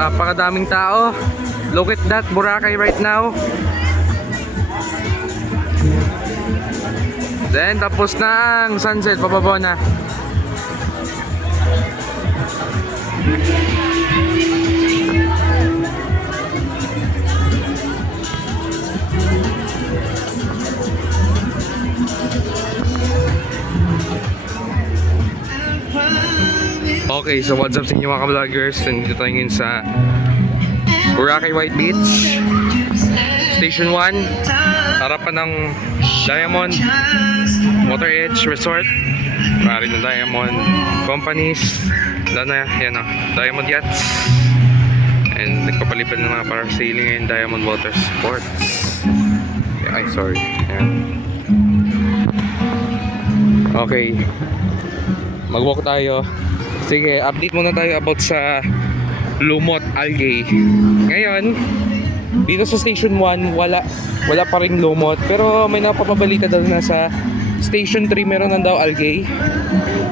Napakadaming tao. Look at that, Boracay right now. Then tapos na ang sunset, pababa na. Okay, so what's up sa inyo mga ka-vloggers? Nandito tayo ngayon sa Boracay White Beach Station 1, harapan ng Diamond Water Edge Resort, maaari ng Diamond Companies, na yan o, Diamond Yachts, and nagpapalipad ng mga parasailing ngayon, Diamond Water Sports. Ay, sorry. Ayan. Okay, mag-walk tayo. Sige, update muna tayo about sa Lumot Algae. Ngayon, dito sa Station 1, wala pa ring lumot. Pero may napapabalita daw na sa Station 3 meron na daw algae.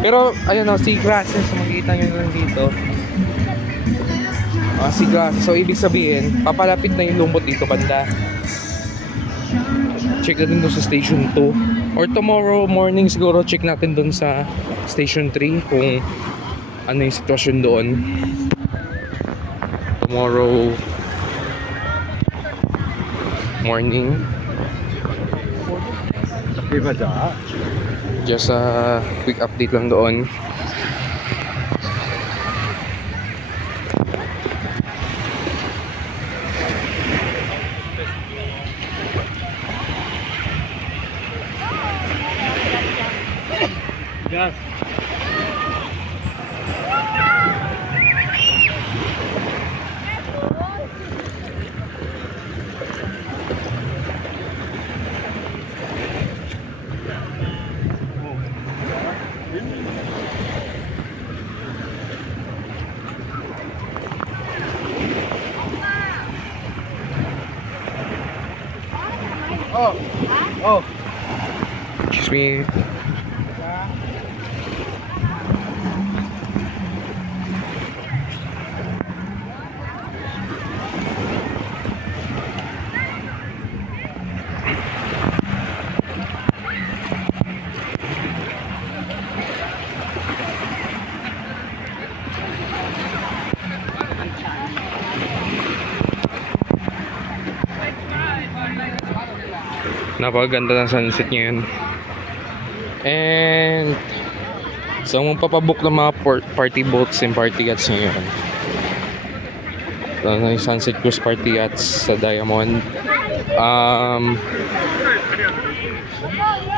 Pero, ayun o, sea grasses. Makikita nyo lang dito. Sea grasses. So, ibig sabihin, papalapit na yung lumot dito banda. Check natin doon sa Station 2. Or tomorrow morning siguro, check natin doon sa Station 3 kung ano yung sitwasyon doon. Tomorrow morning. Just a quick update lang doon. Yes. Oh. Excuse me. Napakaganda ng sunset ngayon. And so magpapabook ng mga party boats and party yachts ngayon. So yung sunset cruise party yachts sa Diamond.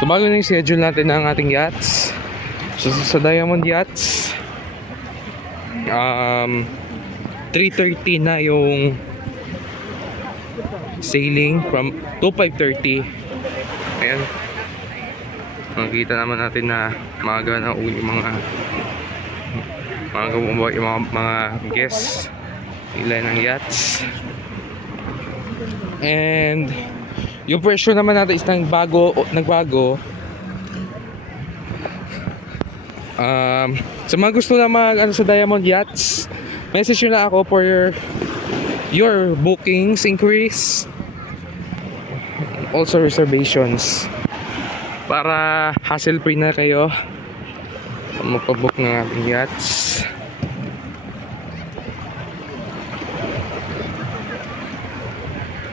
Tumago na yung schedule natin ng ating yachts. So sa Diamond Yachts, 3:30 na yung sailing from 5:30. Ayan, makikita naman natin na maaga na uli yung mga guests nila ng yachts. And yung presyo naman natin is nagbago. Sa mga gusto na sa Diamond Yachts, message nyo na ako for your bookings, inquiries, also reservations, para hassle free na kayo magpabook ng ating yachts.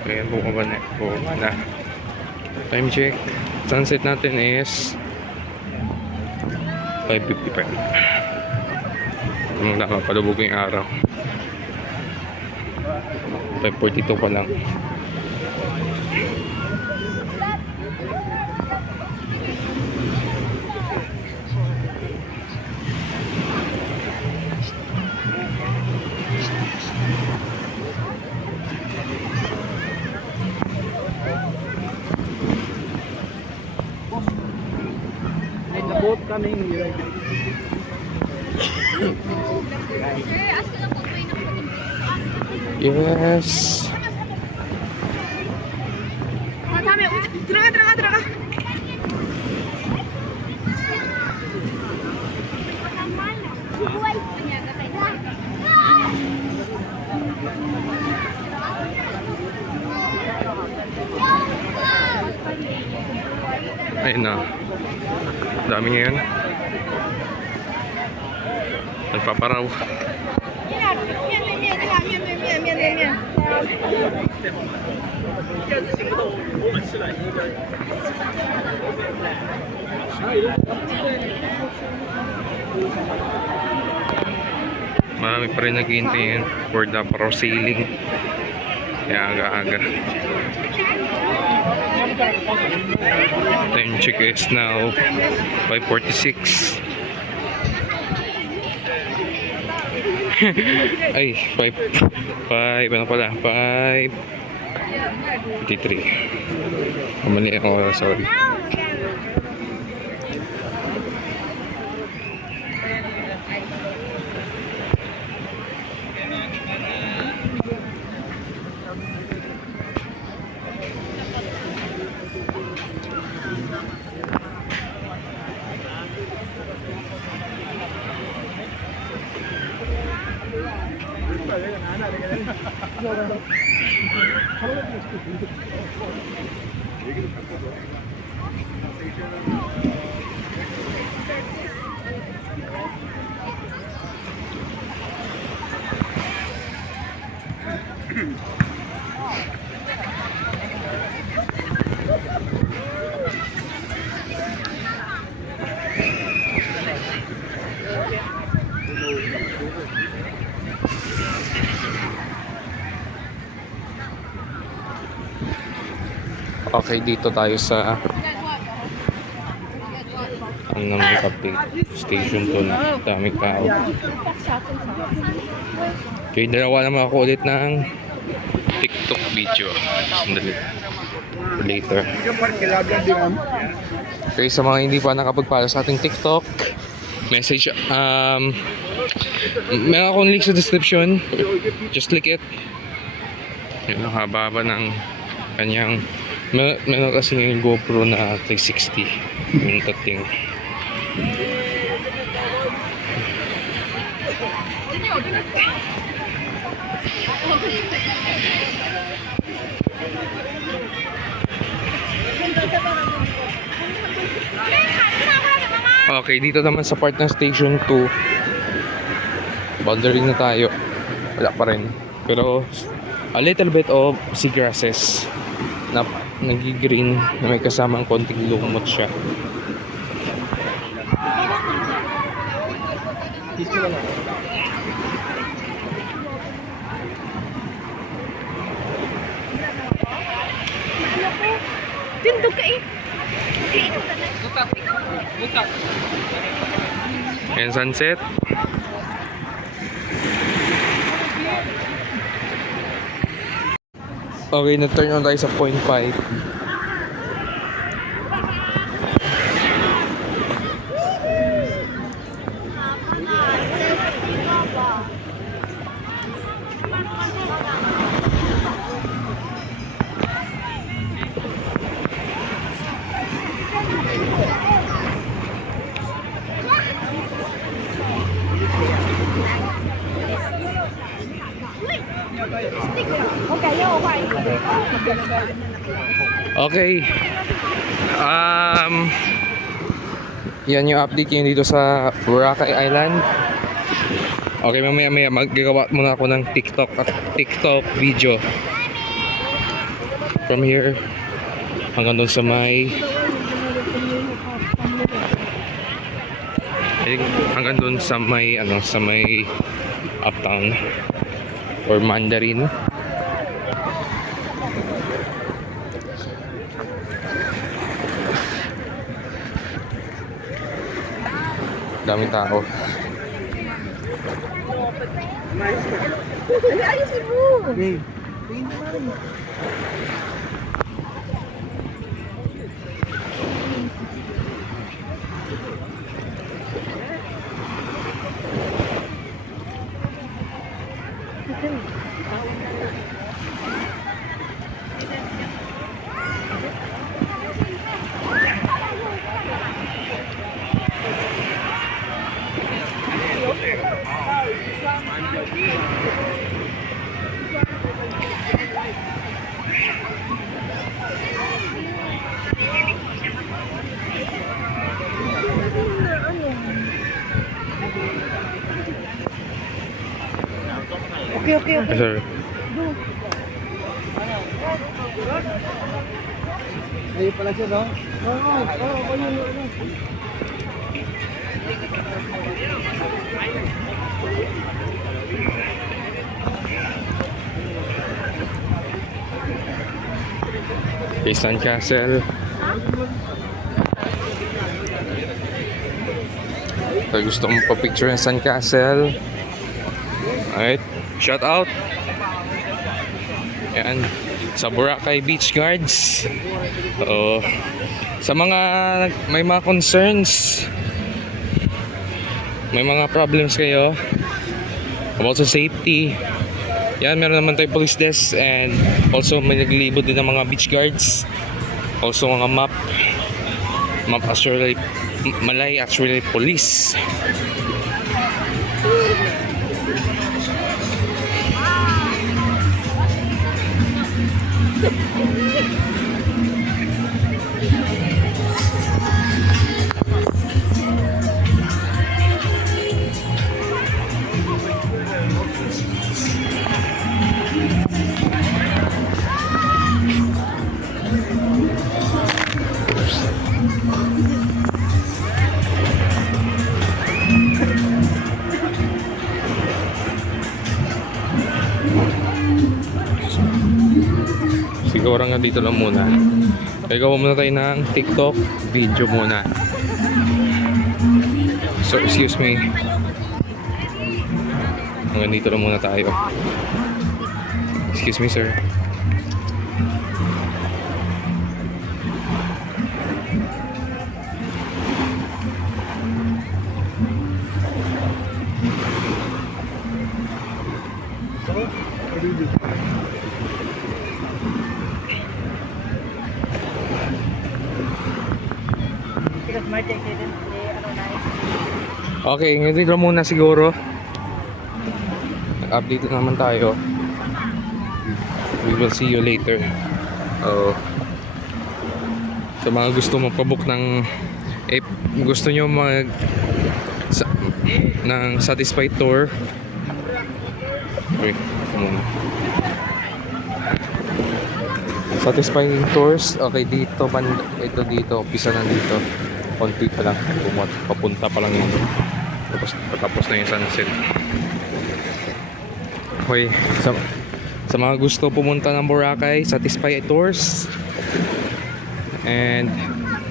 Ayan, bumaba na. Time check, sunset natin is 5:55. Palubog yung araw. 5:42 pa lang. Boat coming here. Yes. 들어가. Ayun na. Dami ngayon. Nagpaparaw. 面对面，对吧？面对面，面对面。 Marami pa rin naghihintay ngayon for the paraw sailing. Kaya aga-aga. Time check is now 5:46. Ay, 5 ano pala? 5:53. Kamali ako, sorry. Okay, dito tayo sa ang naman update station to na daming tao. Okay, dalawa naman ako ulit ng TikTok video. Sandali. Later. Okay, sa mga hindi pa nakapagpalo sa ating TikTok, message, meron akong link sa description. Just click it. Yun, nakababa ng kanyang meron kasi yung GoPro na 360 yung tating. Okay, dito naman sa part ng station 2, boundary na tayo. Wala pa rin, pero a little bit of seagrasses na nag-green na may kasamang konting lumot siya. Tindog ka eh. Ayan, sunset. Okay, na-turn on tayo sa 0.5. Okay. Yan yung update yun dito sa Boracay Island. Okay, mamaya maggagawa muna ako ng TikTok video. From here hanggang doon sa may sa may uptown or Mandarin. Daming tao. Ayusin mo. Okay, okay, okay. Sorry. Ayun pala siya, no? Sun Castle. Kung gusto mo pa-picture ng Sun Castle. Alright, shout out. Yan, sa Boracay Beach Guards. Oo. Sa mga may mga concerns, may mga problems kayo about sa safety, yan, meron naman tayong police desk, and also may naglilibot din ng mga beach guards. Also mga map actually, Malay actually police. Siguro nga dito lang muna. Gagawa muna tayo ng TikTok video muna. So, excuse me. Hanggang dito lang muna tayo. Excuse me, sir. Okay, ngayon lang muna siguro. Update naman tayo. We will see you later. Sa mga gusto magpabook ng gusto nyo ng satisfied tour. Okay, muna. Satisfying tours. Okay, dito dito, umpisa na dito. Konti pa lang, papunta pa lang yun. Tapos na yung sunset. Okay, sa mga gusto pumunta ng Boracay, Satisfy Tours, and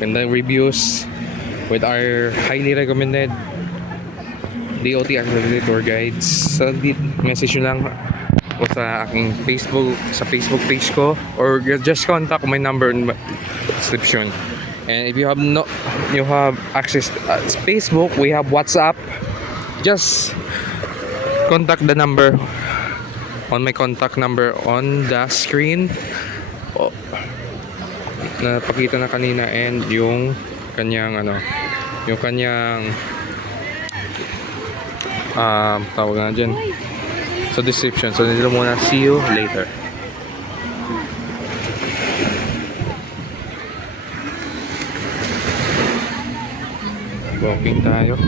gandang reviews with our highly recommended DOT accredited tour guides. So, message nyo lang o sa aking Facebook page ko, or just contact my number in the description. And if you have access to Facebook, we have WhatsApp. Just contact the number on my contact number on the screen. Napakita na kanina, and yung kanyang tawag nga dyan sa description. So nandito muna, see you later. Walking tayo.